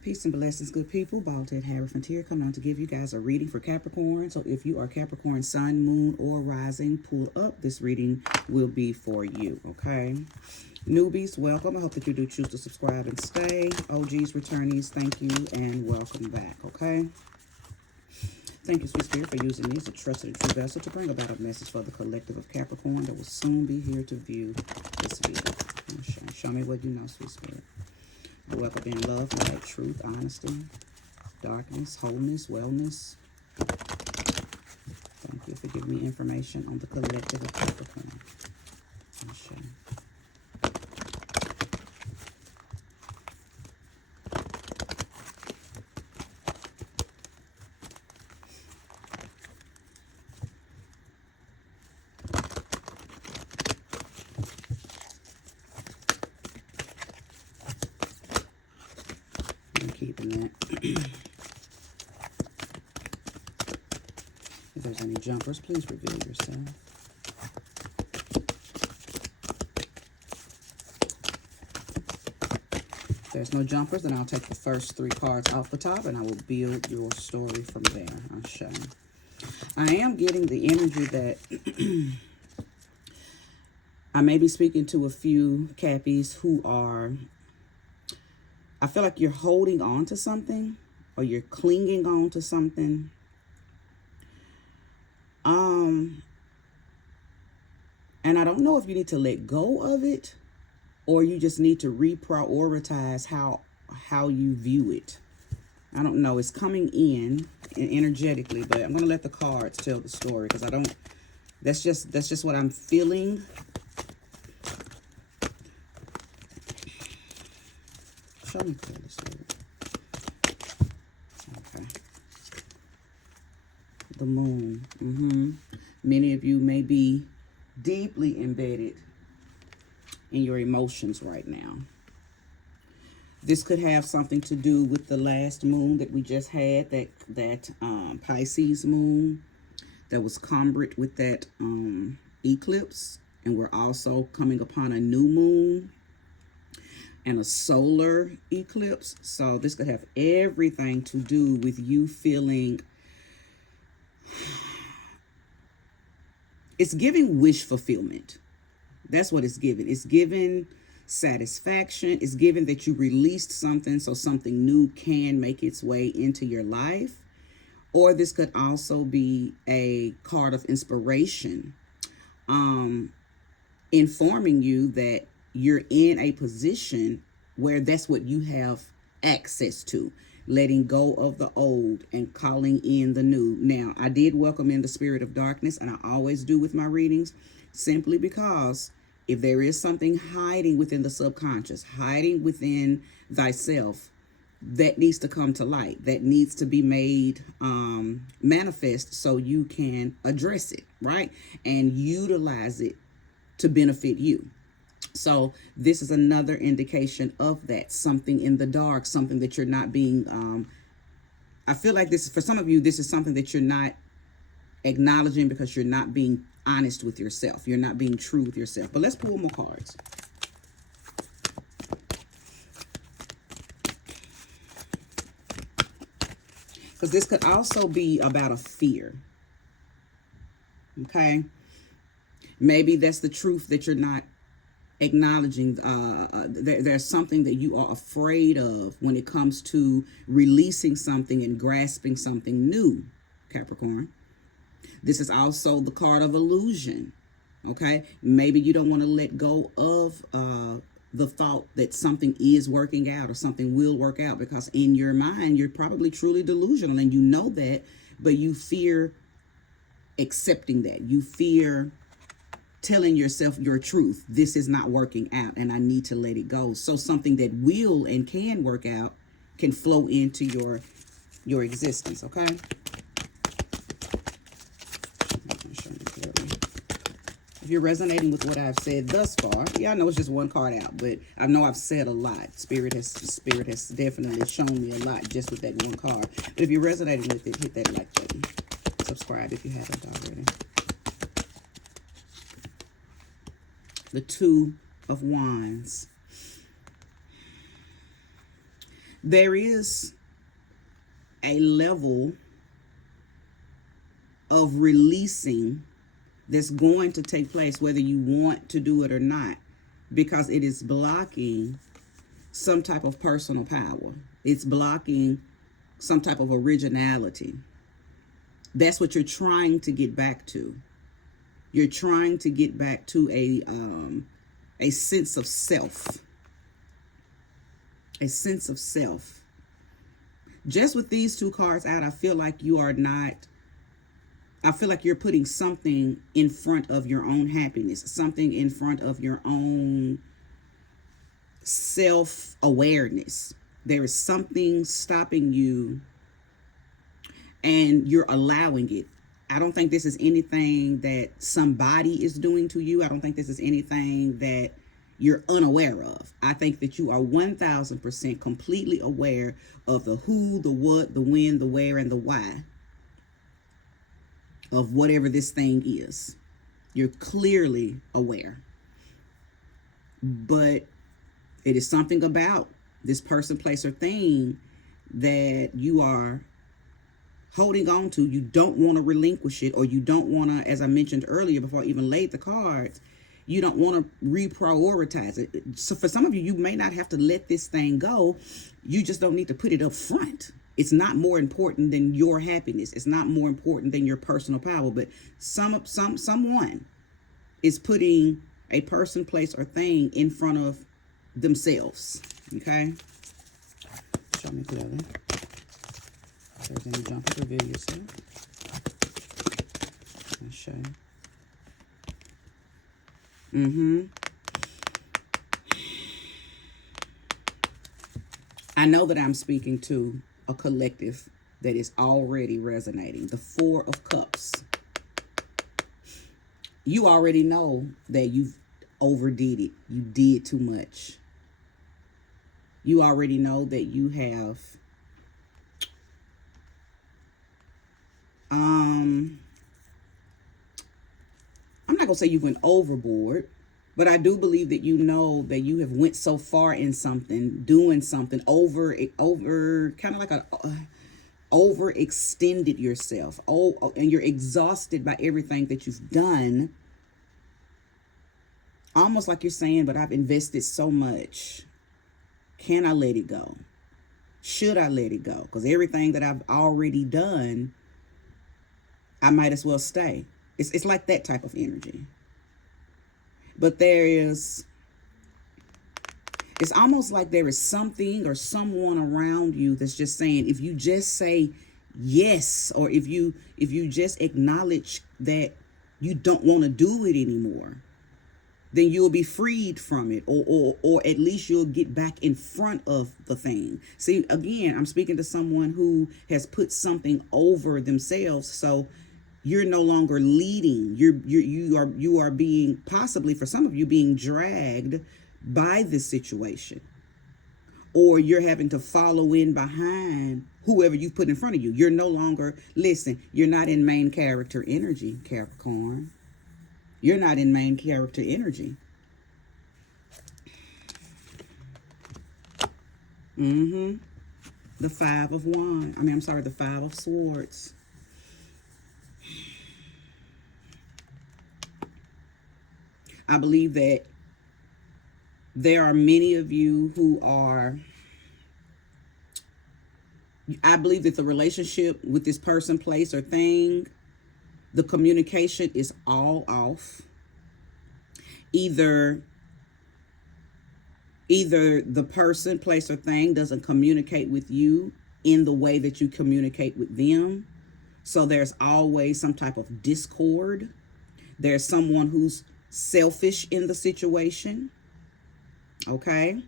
Peace and blessings, good people. Bald Head Harry Frontier coming on to give you guys a reading for Capricorn. So if you are Capricorn Sun, Moon, or Rising, pull up. This reading will be for you, okay? Newbies, welcome. I hope that you do choose to subscribe and stay. OGs, returnees, thank you and welcome back, okay? Thank you, Sweet Spirit, for using me as a trusted and true vessel to bring about a message for the collective of Capricorn that will soon be here to view this video. Show me what you know, Sweet Spirit. I welcome in love, light, truth, honesty, darkness, wholeness, wellness. Thank you for giving me information on the collective of Capricorn. I'm keeping that. If there's any jumpers, please reveal yourself. If there's no jumpers, then I'll take the first 3 cards off the top and I will build your story from there. I'll show you. I am getting the energy that I may be speaking to a few Cappies who are, I feel like you're holding on to something or you're clinging on to something. And I don't know if you need to let go of it or you just need to reprioritize how you view it. I don't know. It's coming in energetically, but I'm going to let the cards tell the story because I don't, that's just what I'm feeling. Show me clearly, Spirit. Okay. The moon. Many of you may be deeply embedded in your emotions right now. This could have something to do with the last moon that we just had, that Pisces moon that was cumbered with that eclipse. And we're also coming upon a new moon and a solar eclipse. So this could have everything to do with you feeling, it's giving wish fulfillment. That's what it's giving. It's giving satisfaction. It's giving that you released something so something new can make its way into your life. Or this could also be a card of inspiration, informing you that you're in a position where that's what you have access to. Letting go of the old and calling in the new. Now, I did welcome in the spirit of darkness, and I always do with my readings, simply because if there is something hiding within the subconscious, hiding within thyself, that needs to come to light, that needs to be made manifest so you can address it, right? And utilize it to benefit you. So this is another indication of that, something in the dark, something that you're not being, I feel like this, for some of you, this is something that you're not acknowledging because you're not being honest with yourself. You're not being true with yourself. But let's pull more cards. Because this could also be about a fear. Okay? Maybe that's the truth that you're not acknowledging. There's something that you are afraid of when it comes to releasing something and grasping something new, Capricorn. This is also the card of illusion. Okay, maybe you don't want to let go of the thought that something is working out or something will work out, because in your mind you're probably truly delusional and you know that, but you fear accepting that. You fear telling yourself your truth. This is not working out and I need to let it go. So something that will and can work out can flow into your existence, okay? If you're resonating with what I've said thus far, yeah, I know it's just one card out, but I know I've said a lot. Spirit has definitely shown me a lot just with that one card. But if you're resonating with it, hit that like button. Subscribe if you haven't already. The Two of Wands. There is a level of releasing that's going to take place whether you want to do it or not, because it is blocking some type of personal power. It's blocking some type of originality. That's what you're trying to get back to. You're trying to get back to a sense of self. A sense of self. Just with these two cards out, I feel like you're putting something in front of your own happiness, something in front of your own self-awareness. There is something stopping you and you're allowing it. I don't think this is anything that somebody is doing to you. I don't think this is anything that you're unaware of. I think that you are 1000% completely aware of the who, the what, the when, the where, and the why of whatever this thing is. You're clearly aware. But it is something about this person, place, or thing that you are holding on to. You don't want to relinquish it, or you don't want to, as I mentioned earlier before I even laid the cards, you don't want to reprioritize it. So for some of you, you may not have to let this thing go. You just don't need to put it up front. It's not more important than your happiness. It's not more important than your personal power. But someone is putting a person, place, or thing in front of themselves. Okay? Show me clearly. If there's any jump, reveal yourself. I'll show you. I know that I'm speaking to a collective that is already resonating. The Four of Cups. You already know that you've overdid it. You did too much. You already know that you have I'm not gonna say you went overboard, but I do believe that you know that you have went so far in something, doing something over kind of like overextended yourself. And you're exhausted by everything that you've done. Almost like you're saying, but I've invested so much. Can I let it go? Should I let it go? Because everything that I've already done, I might as well stay. It's like that type of energy. But it's almost like there is something or someone around you that's just saying, if you just say yes, or if you just acknowledge that you don't want to do it anymore, then you'll be freed from it, or at least you'll get back in front of the thing. See, again, I'm speaking to someone who has put something over themselves, so you're no longer leading. You are being, possibly for some of you, being dragged by this situation, or you're having to follow in behind whoever you put in front of you. You're no longer, listen, you're not in main character energy, Capricorn. You're not in main character energy. The Five of Wands. The Five of Swords. I believe that there are many of you who are, I believe that the relationship with this person, place, or thing, the communication is all off. Either the person, place, or thing doesn't communicate with you in the way that you communicate with them. So there's always some type of discord. There's someone who's selfish in the situation. Okay?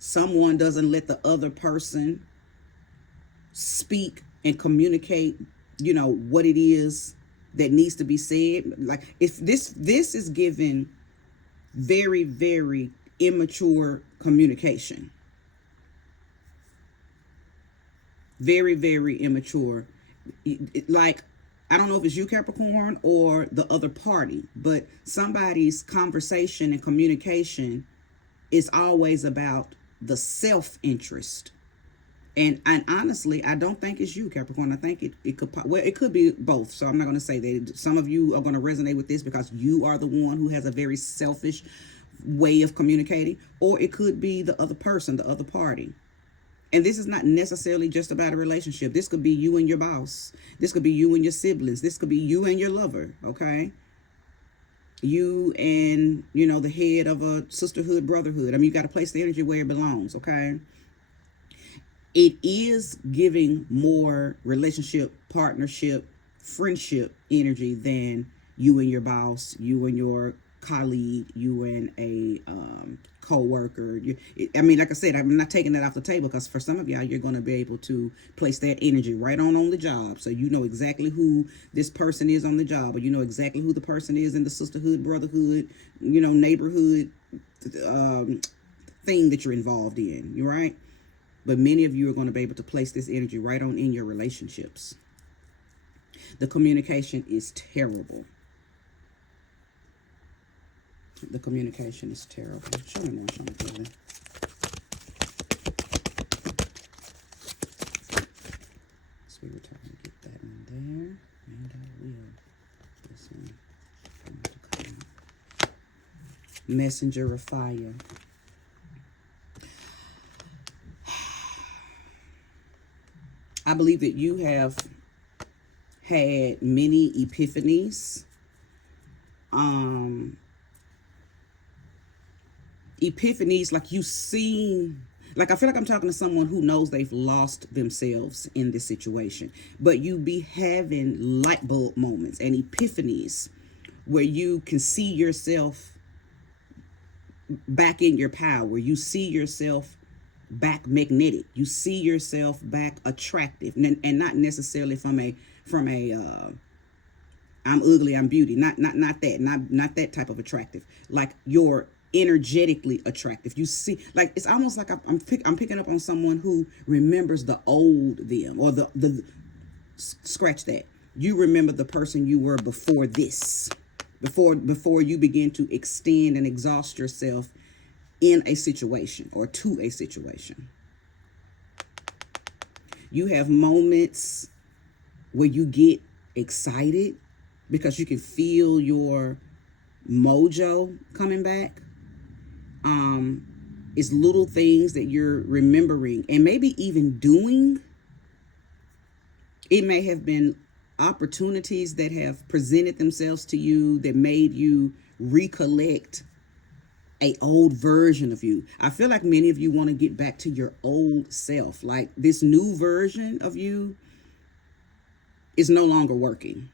Someone doesn't let the other person speak and communicate, what it is that needs to be said. Like, if this is given very, very immature communication. Very, very immature. Like, I don't know if it's you, Capricorn, or the other party, but somebody's conversation and communication is always about the self-interest. And honestly, I don't think it's you, Capricorn. I think it could, well, it could be both. So I'm not going to say that. Some of you are going to resonate with this because you are the one who has a very selfish way of communicating, or it could be the other person, the other party. And this is not necessarily just about a relationship. This could be you and your boss. This could be you and your siblings. This could be you and your lover, okay? You and, the head of a sisterhood, brotherhood. I mean, you got to place the energy where it belongs, okay? It is giving more relationship, partnership, friendship energy than you and your boss, you and your colleague, you and a co-worker. Like I said, I'm not taking that off the table because for some of y'all, you're going to be able to place that energy right on the job. So you know exactly who this person is on the job, or you know exactly who the person is in the sisterhood, brotherhood, neighborhood thing that you're involved in. You're right. But many of you are going to be able to place this energy right on in your relationships. The communication is terrible. The communication is terrible. Show me more. Show me further. Spirit, tell me to get that in there. And I will. This one. Messenger of fire. I believe that you have had many epiphanies. Epiphanies, like you seen, like I feel like I'm talking to someone who knows they've lost themselves in this situation, but you be having light bulb moments and epiphanies where you can see yourself back in your power. You see yourself back magnetic. You see yourself back attractive, and not necessarily from a I'm ugly, I'm beauty. Not that type of attractive. Like you're energetically attractive. You see, like it's almost like I'm picking up on someone who remembers the old them, or the scratch that. You remember the person you were before this, before you begin to extend and exhaust yourself in a situation or to a situation. You have moments where you get excited because you can feel your mojo coming back. It's little things that you're remembering and maybe even doing. It may have been opportunities that have presented themselves to you that made you recollect a old version of you. I feel like many of you want to get back to your old self. Like this new version of you is no longer working.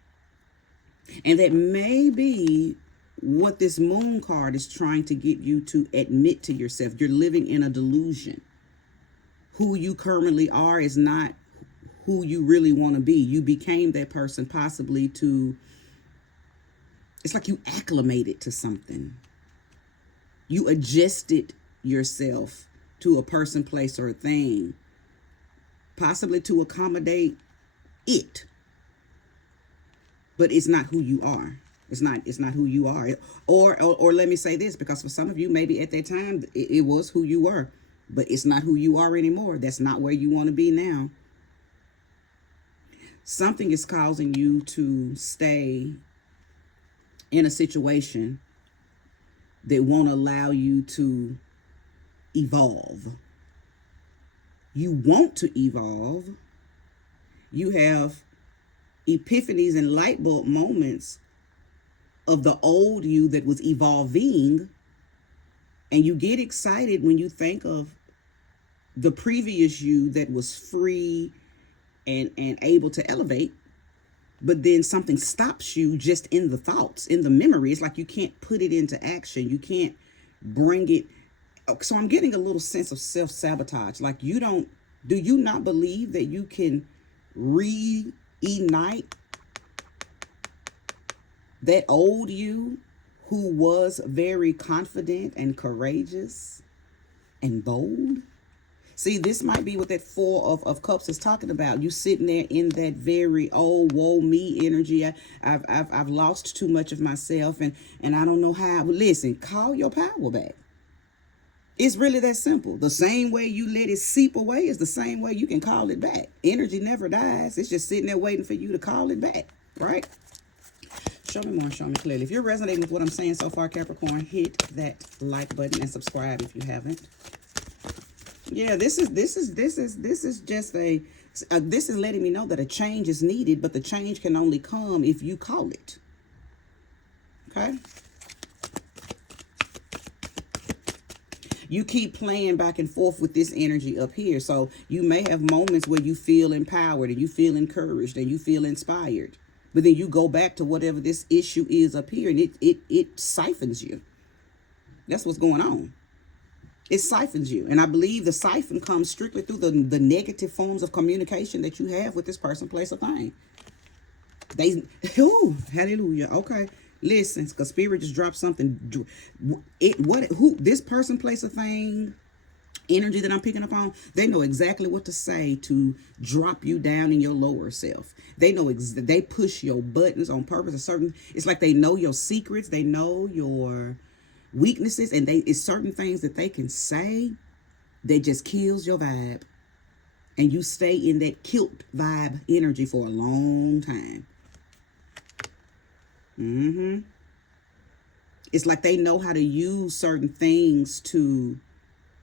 And that may be what this moon card is trying to get you to admit to yourself. You're living in a delusion. Who you currently are is not who you really want to be. You became that person possibly it's like you acclimated to something. You adjusted yourself to a person, place, or a thing, possibly to accommodate it. But it's not who you are. It's not who you are. Or let me say this, because for some of you, maybe at that time, it was who you were, but it's not who you are anymore. That's not where you want to be now. Something is causing you to stay in a situation that won't allow you to evolve. You want to evolve. You have epiphanies and light bulb moments of the old you that was evolving, and you get excited when you think of the previous you that was free and able to elevate, but then something stops you just in the thoughts, in the memory. It's like you can't put it into action. You can't bring it. So I'm getting a little sense of self-sabotage. Like do you not believe that you can reignite that old you who was very confident and courageous and bold? See, this might be what that Four of Cups is talking about. You sitting there in that very woe me energy. I've lost too much of myself and I don't know how. Listen, call your power back. It's really that simple. The same way you let it seep away is the same way you can call it back. Energy never dies. It's just sitting there waiting for you to call it back, right? Show me more, show me clearly. If you're resonating with what I'm saying so far, Capricorn, hit that like button and subscribe if you haven't. Yeah, this is just a this is letting me know that a change is needed, but the change can only come if you call it. Okay? You keep playing back and forth with this energy up here. So you may have moments where you feel empowered and you feel encouraged and you feel inspired. But then you go back to whatever this issue is up here and it siphons you. That's what's going on. It siphons you. And I believe the siphon comes strictly through the negative forms of communication that you have with this person, place, or thing. Oh, hallelujah. Okay. Listen, because Spirit just dropped something. This person, place, or thing, energy that I'm picking up on, they know exactly what to say to drop you down in your lower self. They know they push your buttons on purpose. It's like they know your secrets. They know your weaknesses, and it's certain things that they can say that just kills your vibe, and you stay in that killed vibe energy for a long time. It's like they know how to use certain things to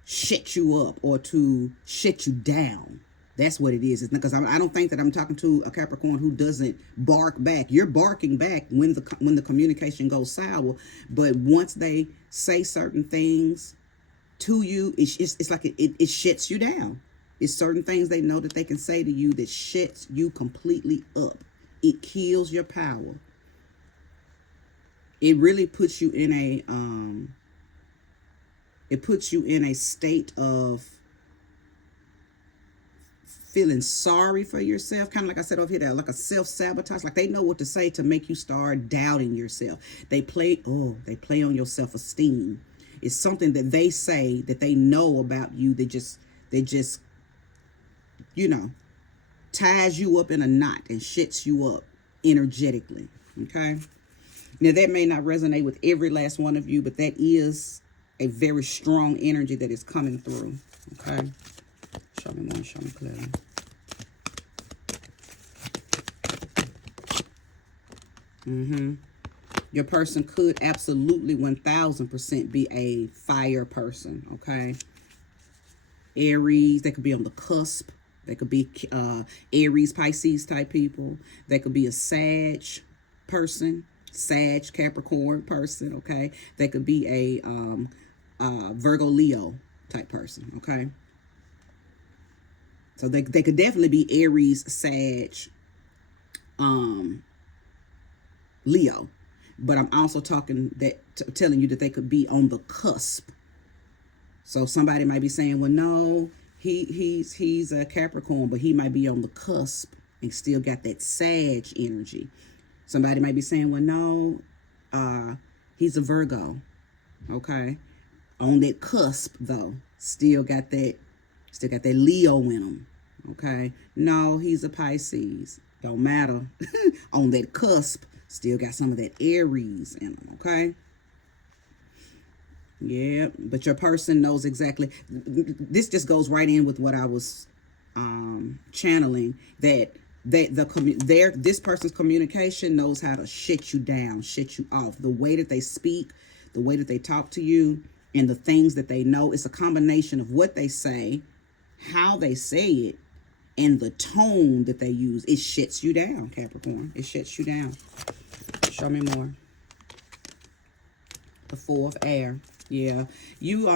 shut you up or to shut you down. That's what it is. It's because I don't think that I'm talking to a Capricorn who doesn't bark back. You're barking back when the communication goes sour, but once they say certain things to you, it's like it shuts you down. It's certain things they know that they can say to you that shuts you completely up. It kills your power. It really puts you in a state of feeling sorry for yourself, kind of like I said over here, like a self-sabotage. Like they know what to say to make you start doubting yourself. They play on your self-esteem. It's something that they say that they know about you that just ties you up in a knot and shits you up energetically. Okay. Now, that may not resonate with every last one of you, but that is a very strong energy that is coming through. Okay? Show me more, show me clearly. Your person could absolutely 1000% be a fire person. Okay? Aries, they could be on the cusp. They could be Aries, Pisces type people. They could be a Sag person. Sag, Capricorn person, okay? They could be a Virgo, Leo type person, okay? So they could definitely be Aries, Sag, Leo. But I'm also telling you that they could be on the cusp. So somebody might be saying, well, no, he's a Capricorn, but he might be on the cusp and still got that Sag energy. Somebody might be saying, well, no, he's a Virgo, okay? On that cusp, though, still got that Leo in him, okay? No, he's a Pisces. Don't matter. On that cusp, still got some of that Aries in him, okay? Yeah, but your person knows exactly. This just goes right in with what I was channeling, that this person's communication knows how to shut you down, shut you off. The way that they speak, the way that they talk to you, and the things that they know, it's a combination of what they say, how they say it, and the tone that they use. It shuts you down, Capricorn. It shuts you down. Show me more. The Four of Air. Yeah, you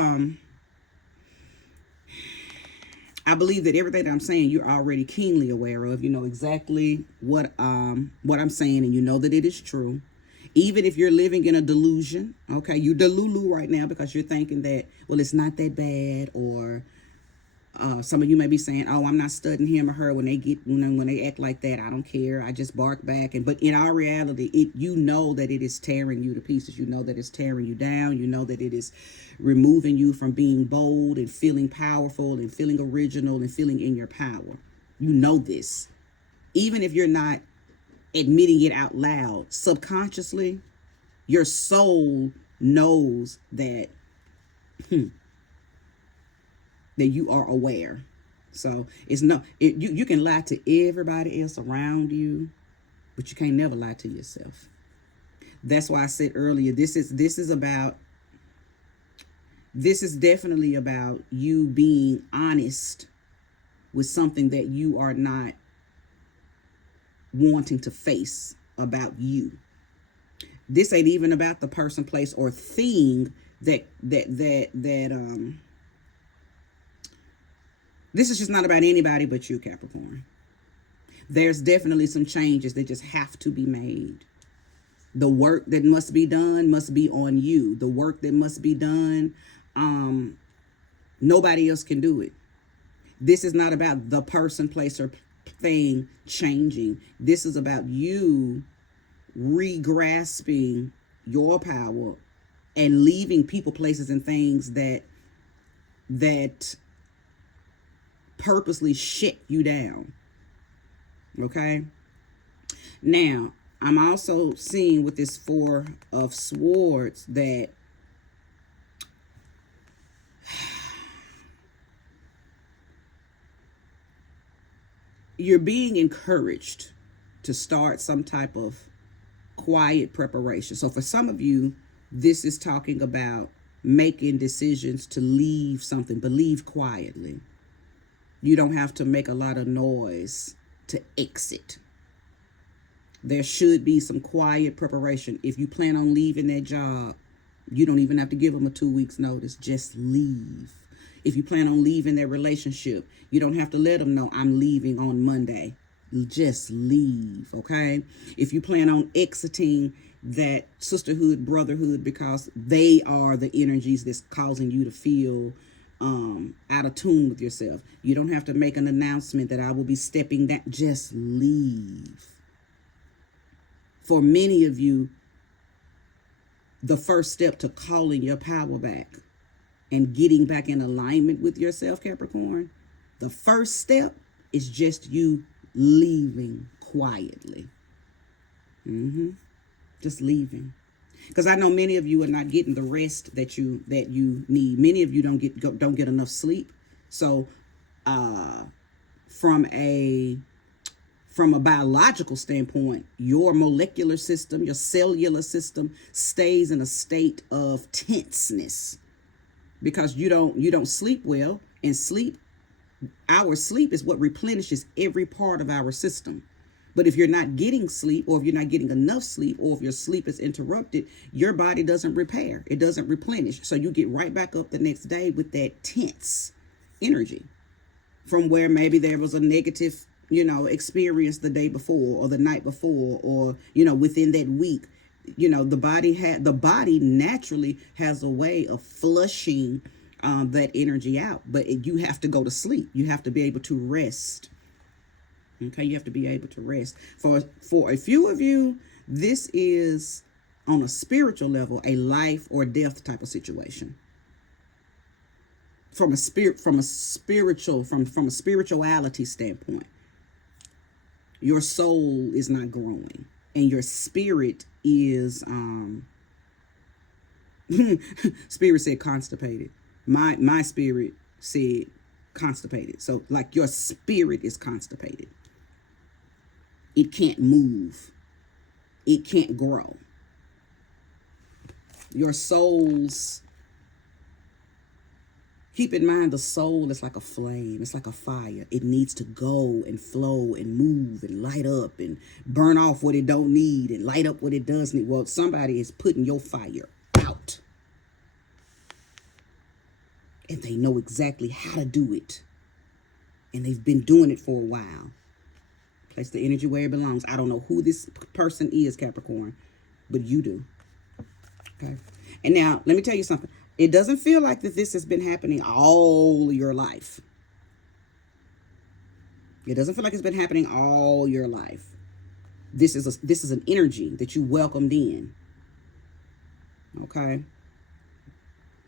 I believe that everything that I'm saying, you're already keenly aware of. You know exactly what I'm saying, and you know that it is true. Even if you're living in a delusion, okay, you're delulu right now because you're thinking that, well, it's not that bad, or some of you may be saying, oh, I'm not studying him or her when they act like that. I don't care. I just bark back. But in our reality, you know that it is tearing you to pieces. You know that it's tearing you down. You know that it is removing you from being bold and feeling powerful and feeling original and feeling in your power. You know this. Even if you're not admitting it out loud, subconsciously, your soul knows that that you are aware. So it's no, you can lie to everybody else around you, but you can't never lie to yourself. That's why I said earlier, this is definitely about you being honest with something that you are not wanting to face about you. This ain't even about the person, place, or thing that this is just not about anybody but you, Capricorn. There's definitely some changes that just have to be made. The work that must be done must be on you. The work that must be done, nobody else can do it. This is not about the person, place, or thing changing. This is about you re-grasping your power and leaving people, places, and things that purposely shut you down. Okay? Now, I'm also seeing with this Four of Swords that you're being encouraged to start some type of quiet preparation. So for some of you, this is talking about making decisions to leave something, but leave quietly. You don't have to make a lot of noise to exit. There should be some quiet preparation. If you plan on leaving that job, you don't even have to give them a 2 weeks notice. Just leave. If you plan on leaving that relationship, you don't have to let them know I'm leaving on Monday. Just leave, okay? If you plan on exiting that sisterhood, brotherhood, because they are the energies that's causing you to feel out of tune with yourself, you don't have to make an announcement that I will be stepping down. Just leave. For many of you, the first step to calling your power back and getting back in alignment with yourself, Capricorn, the first step is just you leaving quietly. Just leaving. Because I know many of you are not getting the rest that you need. Many of you don't get enough sleep. So from a biological standpoint, your molecular system, your cellular system stays in a state of tenseness because you don't sleep well. And our sleep is what replenishes every part of our system. But if you're not getting sleep, or if you're not getting enough sleep, or if your sleep is interrupted, your body doesn't repair. It doesn't replenish. So you get right back up the next day with that tense energy from where maybe there was a negative, experience the day before or the night before, or, within that week. The body naturally has a way of flushing that energy out, but you have to go to sleep. You have to be able to rest. Okay, you have to be able to rest. For a few of you, this is on a spiritual level, a life or death type of situation. From a spirituality standpoint, your soul is not growing, and your spirit is spirit said constipated. My spirit said constipated. So like your spirit is constipated. It can't move. It can't grow. Your soul's, keep in mind, the soul is like a flame. It's like a fire. It needs to go and flow and move and light up and burn off what it don't need and light up what it does need. Well, somebody is putting your fire out. And they know exactly how to do it. And they've been doing it for a while. Place the energy where it belongs. I don't know who this person is, Capricorn, but you do. Okay. And now, let me tell you something. It doesn't feel like that this has been happening all your life. It doesn't feel like it's been happening all your life. This is an energy that you welcomed in. Okay.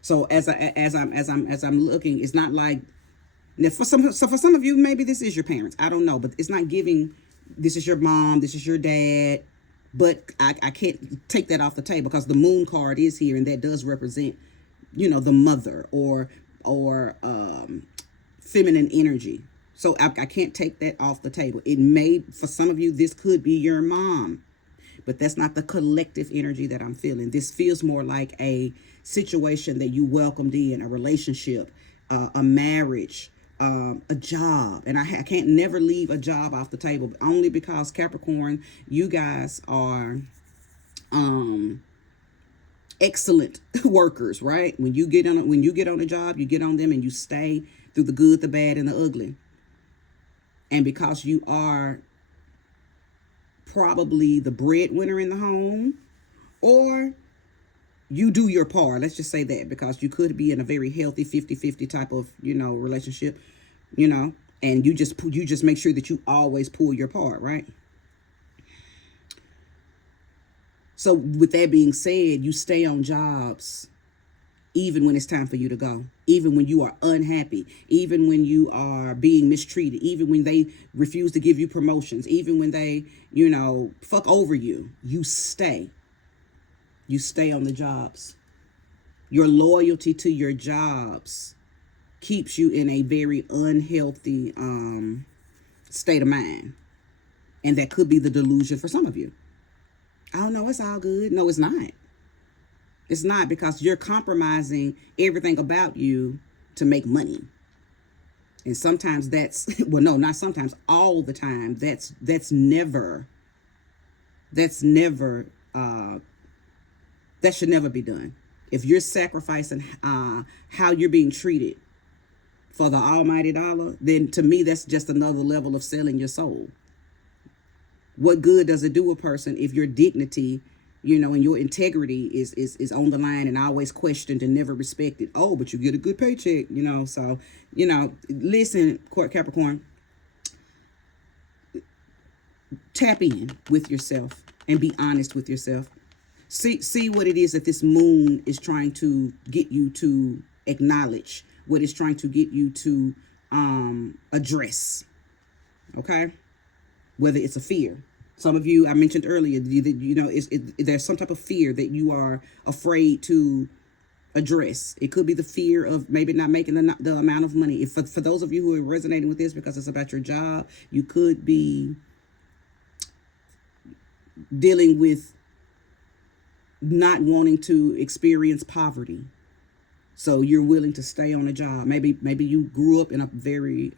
So as I'm looking, it's not like, now for some of you, maybe this is your parents. I don't know, but it's not giving, this is your mom, this is your dad. But I can't take that off the table because the moon card is here, and that does represent, the mother or feminine energy. So I can't take that off the table. It may, for some of you, this could be your mom, but that's not the collective energy that I'm feeling. This feels more like a situation that you welcomed in, a relationship, a marriage, a job. And I can't never leave a job off the table, only because Capricorn, you guys are excellent workers, right? When you get on a job, you get on them and you stay through the good, the bad, and the ugly. And because you are probably the breadwinner in the home, or you do your part, let's just say that, because you could be in a very healthy 50-50 type of, relationship, and you just make sure that you always pull your part, right? So with that being said, you stay on jobs even when it's time for you to go, even when you are unhappy, even when you are being mistreated, even when they refuse to give you promotions, even when they, fuck over you, you stay. You stay on the jobs. Your loyalty to your jobs keeps you in a very unhealthy state of mind. And that could be the delusion for some of you. Oh, no, it's all good. No, it's not. It's not, because you're compromising everything about you to make money. And sometimes that's, well, no, not sometimes, all the time. That's never, that should never be done. If you're sacrificing how you're being treated for the almighty dollar, then to me, that's just another level of selling your soul. What good does it do a person if your dignity, and your integrity is on the line and always questioned and never respected? Oh, but you get a good paycheck, so, listen, Capricorn, tap in with yourself and be honest with yourself. See what it is that this moon is trying to get you to acknowledge, what it's trying to get you to address, okay? Whether it's a fear. Some of you, I mentioned earlier, there's some type of fear that you are afraid to address. It could be the fear of maybe not making the amount of money. If for those of you who are resonating with this because it's about your job, you could be dealing with not wanting to experience poverty. So you're willing to stay on a job. Maybe you grew up in a very,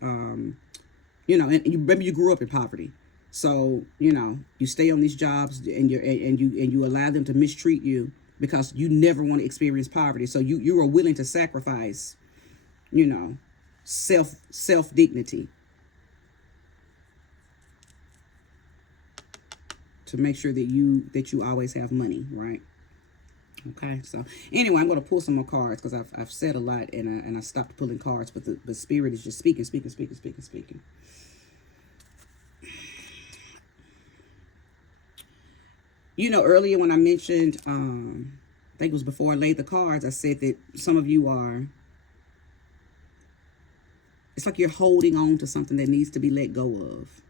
maybe you grew up in poverty. So, you stay on these jobs and you allow them to mistreat you because you never want to experience poverty. So you are willing to sacrifice, self dignity to make sure that you always have money, right? Okay, so anyway, I'm going to pull some more cards because I've said a lot and I stopped pulling cards, but the spirit is just speaking. Earlier when I mentioned, I think it was before I laid the cards, I said that some of you it's like you're holding on to something that needs to be let go of.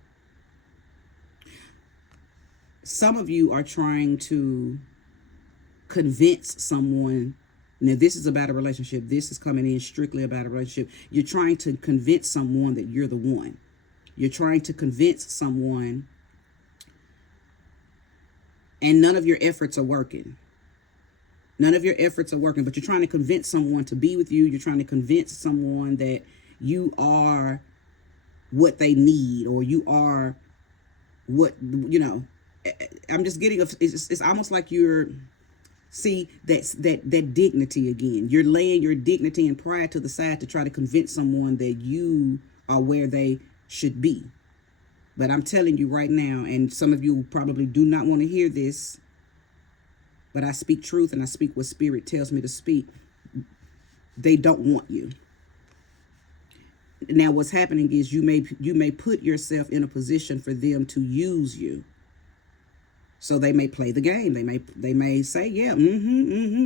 Some of you are trying to convince someone. Now, this is about a relationship. This is coming in strictly about a relationship. You're trying to convince someone that you're the one. You're trying to convince someone, and none of your efforts are working. But you're trying to convince someone to be with you. You're trying to convince someone that you are what they need, or you are what, I'm just getting, it's almost like you're, see, that dignity again. You're laying your dignity and pride to the side to try to convince someone that you are where they should be. But I'm telling you right now, and some of you probably do not want to hear this, but I speak truth and I speak what spirit tells me to speak. They don't want you. Now, what's happening is you may put yourself in a position for them to use you. So they may play the game. They may say, yeah,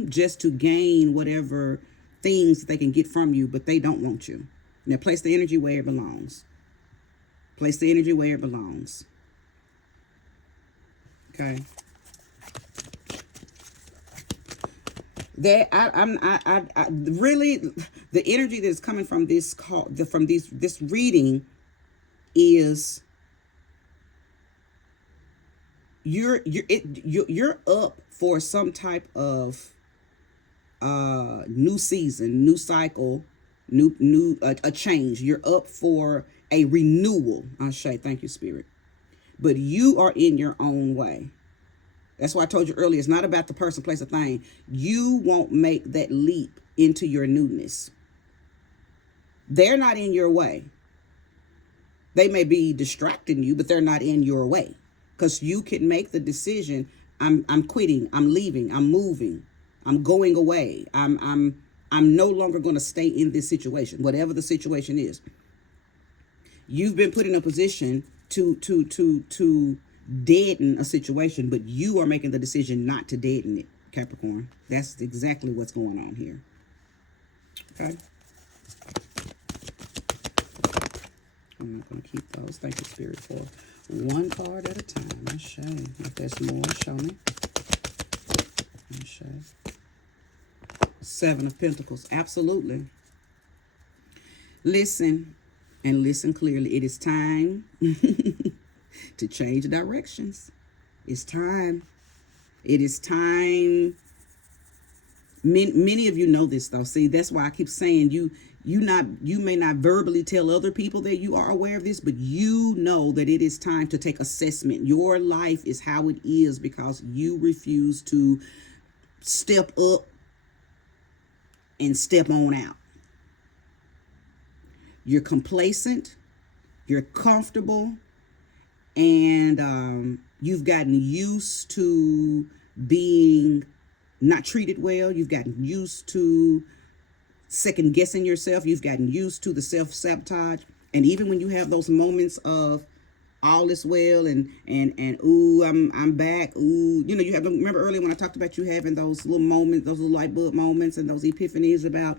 just to gain whatever things they can get from you, but they don't want you. Now, place the energy where it belongs. Place the energy where it belongs. Okay. That I really, the energy that's coming from this call, from this reading is you're up for some type of new season, new cycle, new a change. You're up for a renewal. I say thank you, Spirit. But you are in your own way. That's why I told you earlier, it's not about the person, place, or thing. You won't make that leap into your newness. They're not in your way. They may be distracting you, but they're not in your way. Because you can make the decision, I'm quitting, I'm leaving, I'm moving, I'm going away. I'm no longer going to stay in this situation, whatever the situation is. You've been put in a position to deaden a situation, but you are making the decision not to deaden it, Capricorn. That's exactly what's going on here. Okay. I'm not going to keep those. Thank you, Spirit, for one card at a time. I show. If there's more, show me. I show. Seven of Pentacles. Absolutely. Listen, and listen clearly. It is time to change directions. It's time. It is time. Many of you know this, though. See, that's why I keep saying you may not verbally tell other people that you are aware of this, but you know that it is time to take assessment. Your life is how it is because you refuse to step up and step on out. You're complacent, you're comfortable, and you've gotten used to being not treated well. You've gotten used to second guessing yourself. You've gotten used to the self-sabotage. And even when you have those moments of all is well and ooh, I'm back. Ooh, you know, you have, remember earlier when I talked about you having those little moments, those little light bulb moments and those epiphanies about,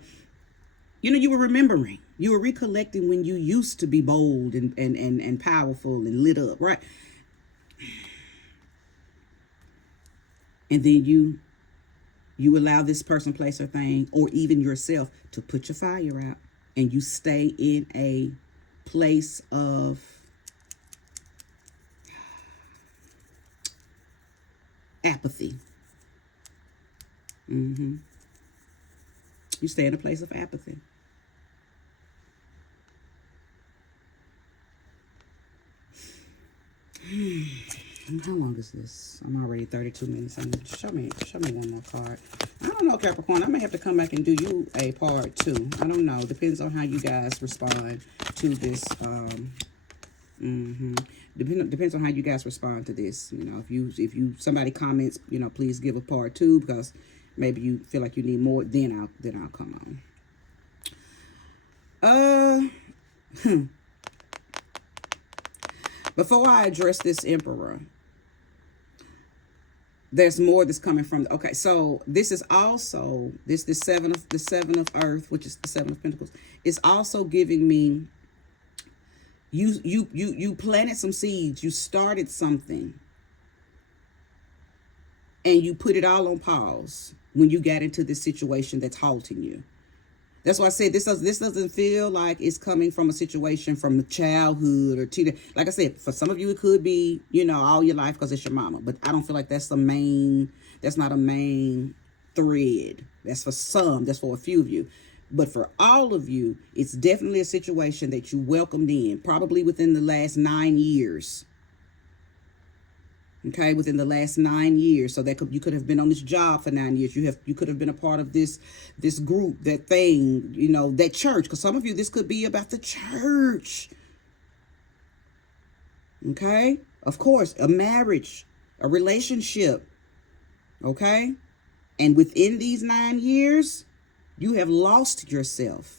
you know, you were remembering, you were recollecting when you used to be bold and powerful and lit up, right? And then you allow this person, place, or thing, or even yourself, to put your fire out, and you stay in a place of apathy. You stay in a place of apathy. How long is this? I'm already 32 minutes. Show me one more card. I don't know, Capricorn. I may have to come back and do you a part 2. I don't know. Depends on how you guys respond to this. Depends on how you guys respond to this. You know, if you somebody comments, you know, please give a part 2 because maybe you feel like you need more. Then I'll come on. Before I address this Emperor, there's more that's coming from. Okay, so this is also the seven of Earth, which is the Seven of Pentacles. It's also giving me you planted some seeds, you started something, and you put it all on pause when you got into this situation that's halting you. That's why I say this doesn't feel like it's coming from a situation from childhood or teenage. Like I said, for some of you it could be, you know, all your life because it's your mama. But I don't feel like that's not a main thread. That's for some, that's for a few of you. But for all of you, it's definitely a situation that you welcomed in, probably within the last 9 years. Okay, within the last 9 years. So you could have been on this job for 9 years. You could have been a part of this group, that thing, you know, that church. Because some of you, this could be about the church. Okay, of course, a marriage, a relationship. Okay, and within these 9 years, you have lost yourself.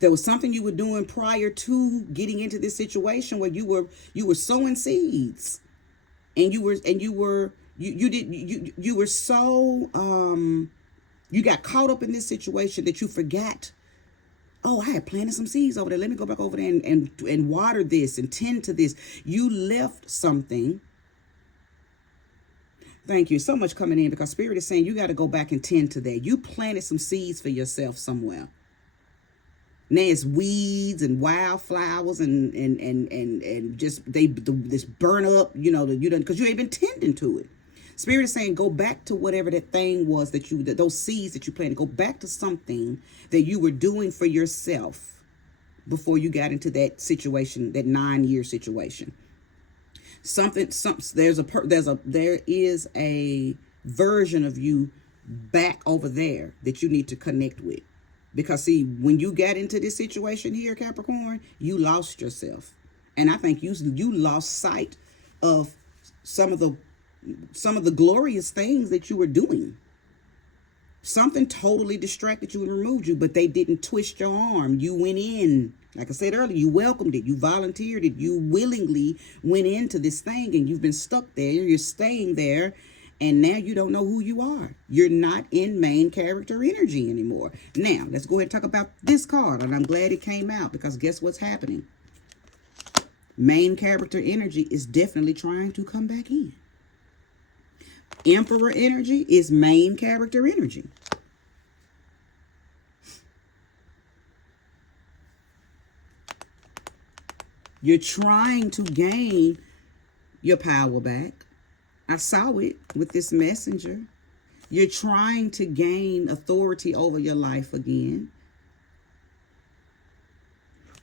There was something you were doing prior to getting into this situation where you were sowing seeds, and you got caught up in this situation that you forgot. Oh, I had planted some seeds over there. Let me go back over there and water this and tend to this. You left something Thank you so much coming in, because Spirit is saying you got to go back and tend to that. You planted some seeds for yourself somewhere. Now it's weeds and wildflowers and just this burn up, you know, that you done, because you ain't been tending to it. Spirit is saying go back to whatever that thing was that those seeds that you planted. Go back to something that you were doing for yourself before you got into that situation, that 9-year situation. There is a version of you back over there that you need to connect with. Because see, when you got into this situation here, Capricorn, you lost yourself. And I think you lost sight of some of the glorious things that you were doing. Something totally distracted you and removed you, but they didn't twist your arm. You went in. Like I said earlier, you welcomed it. You volunteered it. You willingly went into this thing, and you've been stuck there. You're staying there, and now you don't know who you are. You're not in main character energy anymore. Now, let's go ahead and talk about this card, and I'm glad it came out, because guess what's happening? Main character energy is definitely trying to come back in. Emperor energy is main character energy. You're trying to gain your power back. I saw it with this messenger. You're trying to gain authority over your life again.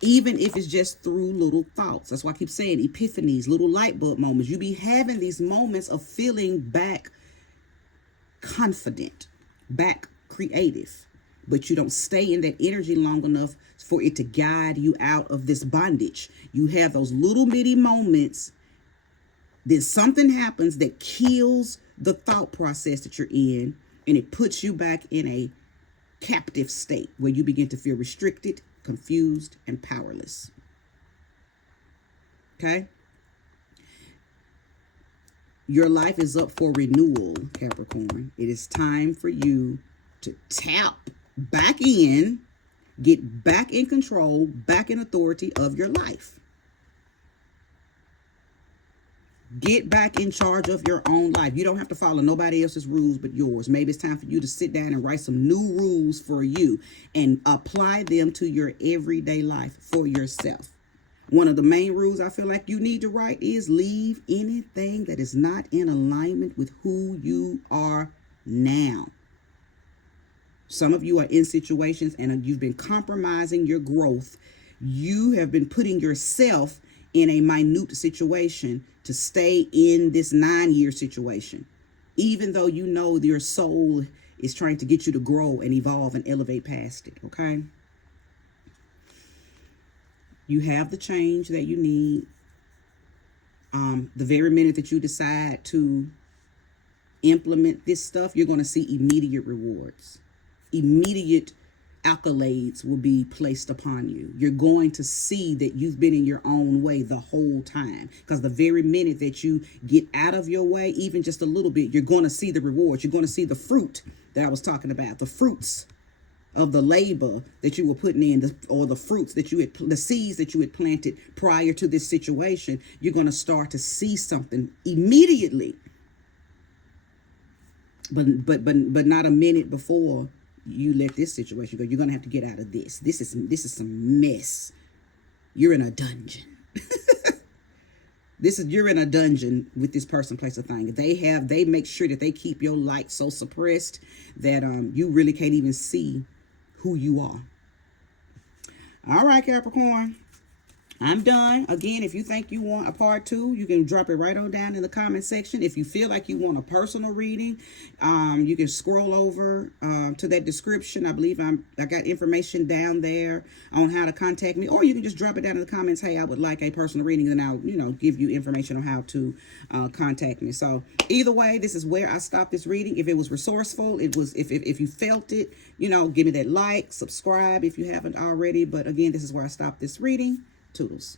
Even if it's just through little thoughts. That's why I keep saying epiphanies, little light bulb moments. You be having these moments of feeling back confident, back creative. But you don't stay in that energy long enough for it to guide you out of this bondage. You have those little bitty moments. Then something happens that kills the thought process that you're in, and it puts you back in a captive state where you begin to feel restricted, confused, and powerless. Okay? Your life is up for renewal, Capricorn. It is time for you to tap back in, get back in control, back in authority of your life. Get back in charge of your own life. You don't have to follow nobody else's rules but yours. Maybe it's time for you to sit down and write some new rules for you and apply them to your everyday life for yourself. One of the main rules I feel like you need to write is leave anything that is not in alignment with who you are now. Some of you are in situations and you've been compromising your growth. You have been putting yourself in a minute situation to stay in this 9-year situation, even though you know your soul is trying to get you to grow and evolve and elevate past it. Okay. You have the change that you need. The very minute that you decide to implement this stuff, you're going to see immediate rewards. Immediate accolades will be placed upon you. You're going to see that you've been in your own way the whole time, because the very minute that you get out of your way, even just a little bit, you're going to see the rewards. You're going to see the fruit that I was talking about, the fruits of the labor that you were putting in, or the fruits that the seeds that you had planted prior to this situation. You're going to start to see something immediately, but not a minute before you let this situation go. You're going to have to get out of this. This is some mess. You're in a dungeon. You're in a dungeon with this person, place, or thing. They make sure that they keep your light so suppressed that you really can't even see who you are. All right, Capricorn. I'm done. Again, if you think you want a part 2, you can drop it right on down in the comment section. If you feel like you want a personal reading, you can scroll over to that description. I believe I got information down there on how to contact me, or you can just drop it down in the comments. Hey, I would like a personal reading, and I'll give you information on how to contact me. So either way, this is where I stopped this reading. If it was resourceful, it was if you felt it, give me that like, subscribe if you haven't already. But again, this is where I stopped this reading. Toodles.